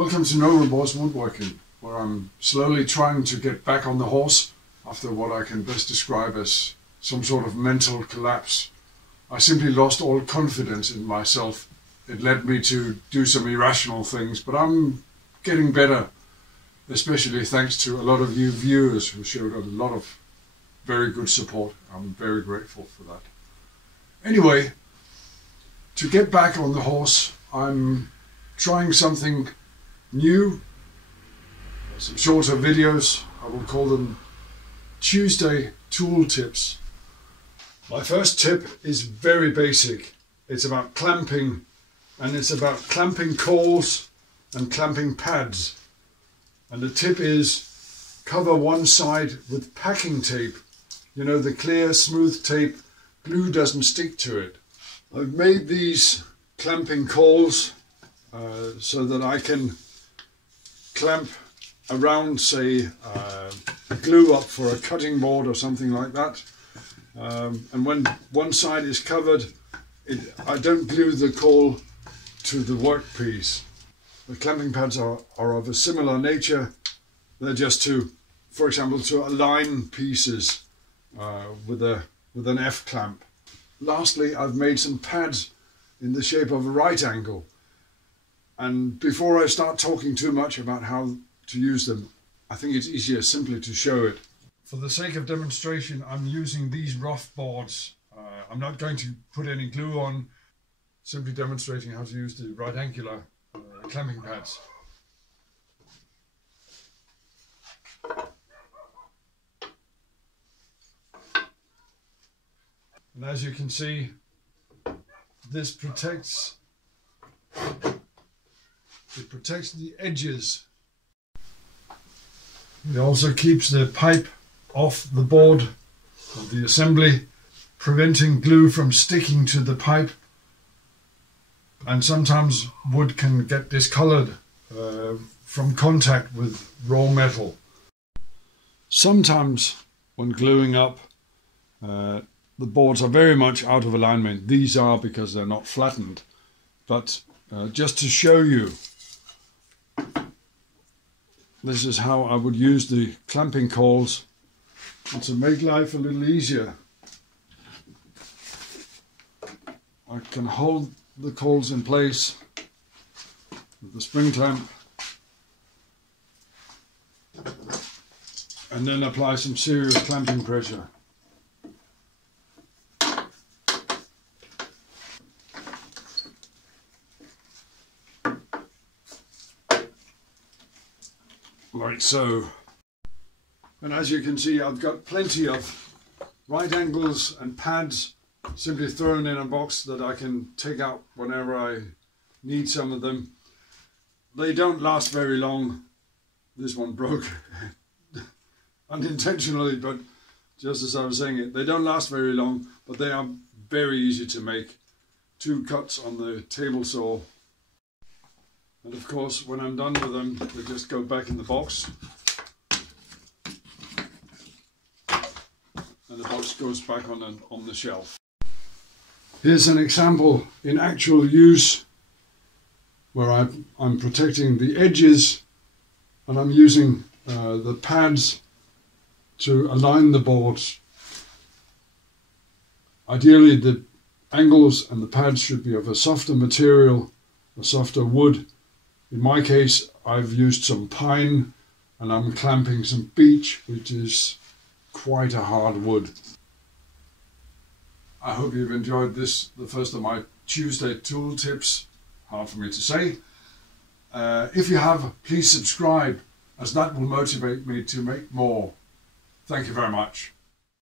Welcome to No Remorse Woodworking, where I'm slowly trying to get back on the horse after what I can best describe as some sort of mental collapse. I simply lost all confidence in myself. It led me to do some irrational things, but I'm getting better, especially thanks to a lot of you viewers who showed a lot of very good support. I'm very grateful for that. Anyway, to get back on the horse, I'm trying something new, some shorter videos. I will call them Tuesday Tool Tips. My first tip is very basic. It's about clamping, and it's about clamping cawls and clamping pads. And the tip is cover one side with packing tape. You know, the clear, smooth tape, glue doesn't stick to it. I've made these clamping cawls so that I can clamp around, say, glue up for a cutting board or something like that. And when one side is covered, I don't glue the cawl to the workpiece. The clamping pads are of a similar nature. They're just to, for example, to align pieces with an F clamp. Lastly, I've made some pads in the shape of a right angle. And before I start talking too much about how to use them, I think it's easier simply to show it. For the sake of demonstration, I'm using these rough boards. I'm not going to put any glue on, simply demonstrating how to use the right angular clamping pads. And as you can see, this protects the edges. It also keeps the pipe off the board of the assembly, preventing glue from sticking to the pipe. And sometimes wood can get discolored from contact with raw metal. Sometimes when gluing up, the boards are very much out of alignment. These are because they're not flattened. But just to show you, this is how I would use the clamping cawls. And to make life a little easier, I can hold the cawls in place with the spring clamp and then apply some serious clamping pressure. Like so. And as you can see, I've got plenty of right angles and pads simply thrown in a box that I can take out whenever I need some of them. They don't last very long. This one broke unintentionally, but just as I was saying it, they don't last very long, but they are very easy to make. 2 cuts on the table saw. And of course, when I'm done with them, they just go back in the box. And the box goes back on the shelf. Here's an example in actual use where I'm protecting the edges, and I'm using the pads to align the boards. Ideally, the angles and the pads should be of a softer material, a softer wood. In my case, I've used some pine, and I'm clamping some beech, which is quite a hard wood. I hope you've enjoyed this, the first of my Tuesday tool tips. Hard for me to say. If you have, please subscribe, as that will motivate me to make more. Thank you very much.